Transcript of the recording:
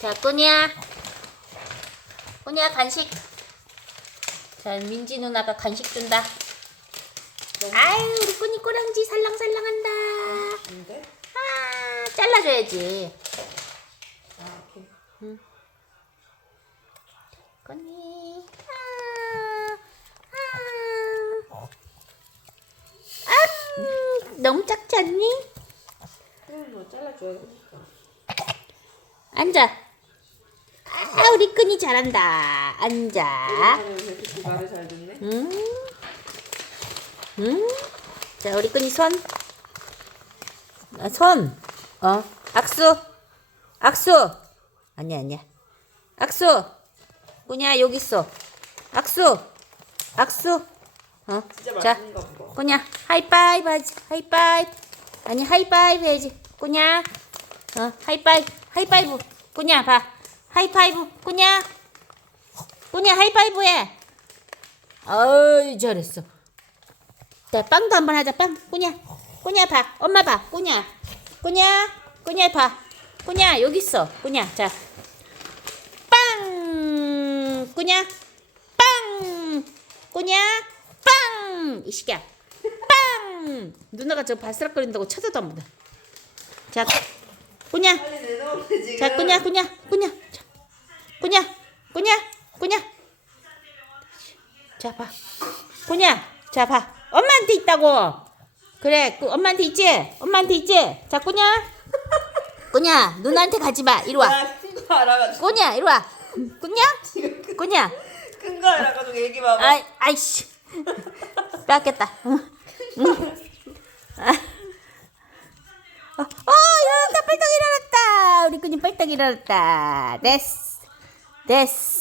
자, 꾸니야. 꾸니야, 간식. 자, 민지 누나가 간식 준다. 아유, 우리 꾸니 꼬랑지 살랑살랑한다. 근데? 아, 잘라줘야지. 아, 오케이. 꾸니. 아, 아. 아, 너무 작지 않니? 그럼 뭐 잘라줘야겠다. 앉아. 아, 우리 끈이 잘한다. 앉아. 말을 잘 듣네? 음. 음. 자, 우리 끈이 손. 아, 손. 어. 악수. 악수. 아니야, 아니야. 악수. 꾸냐, 여기 있어. 악수. 악수. 어. 진짜 자, 맛있는가 보다. 꾸냐, 하이파이브 하지. 하이파이브. 아니, 하이파이브 해야지. 꾸냐. 어, 하이파이브. 하이파이브. 꾸냐, 봐. 하이파이브. 꾸냐. 꾸냐, 하이파이브 해. 어이 잘했어. 자 빵도 한번 하자 빵. 꾸냐 꾸냐 봐. 엄마 봐. 꾸냐 꾸냐 꾸냐 봐. 꾸냐 여기 있어. 꾸냐 자. 빵 꾸냐 빵 꾸냐 빵 이 시기야. 빵 누나가 저 바스락거린다고 쳐다도 안 보다. 자 꾸냐. 자, 꾸냐, 꾸냐, 꾸냐. 자, 꾸냐, 꾸냐, 꾸냐. 자, 봐. 꾸냐. 자, 봐. 엄마한테 있다고. 그래, 그 엄마한테 있지? 엄마한테 있지? 자, 꾸냐. 꾸냐, 누나한테 가지 마. 이리 와. 알아가지고. 꾸냐, 이리 와. 꾸냐? 꾸냐. 큰거 알아가지고 얘기 봐봐. 아이, 아이씨. 뺏겠다. 응. 응. 아. 어, 어, 일어났다. 빨딱 일어났다. 우리 꾸니 빨딱 일어났다. 됐어. 됐어.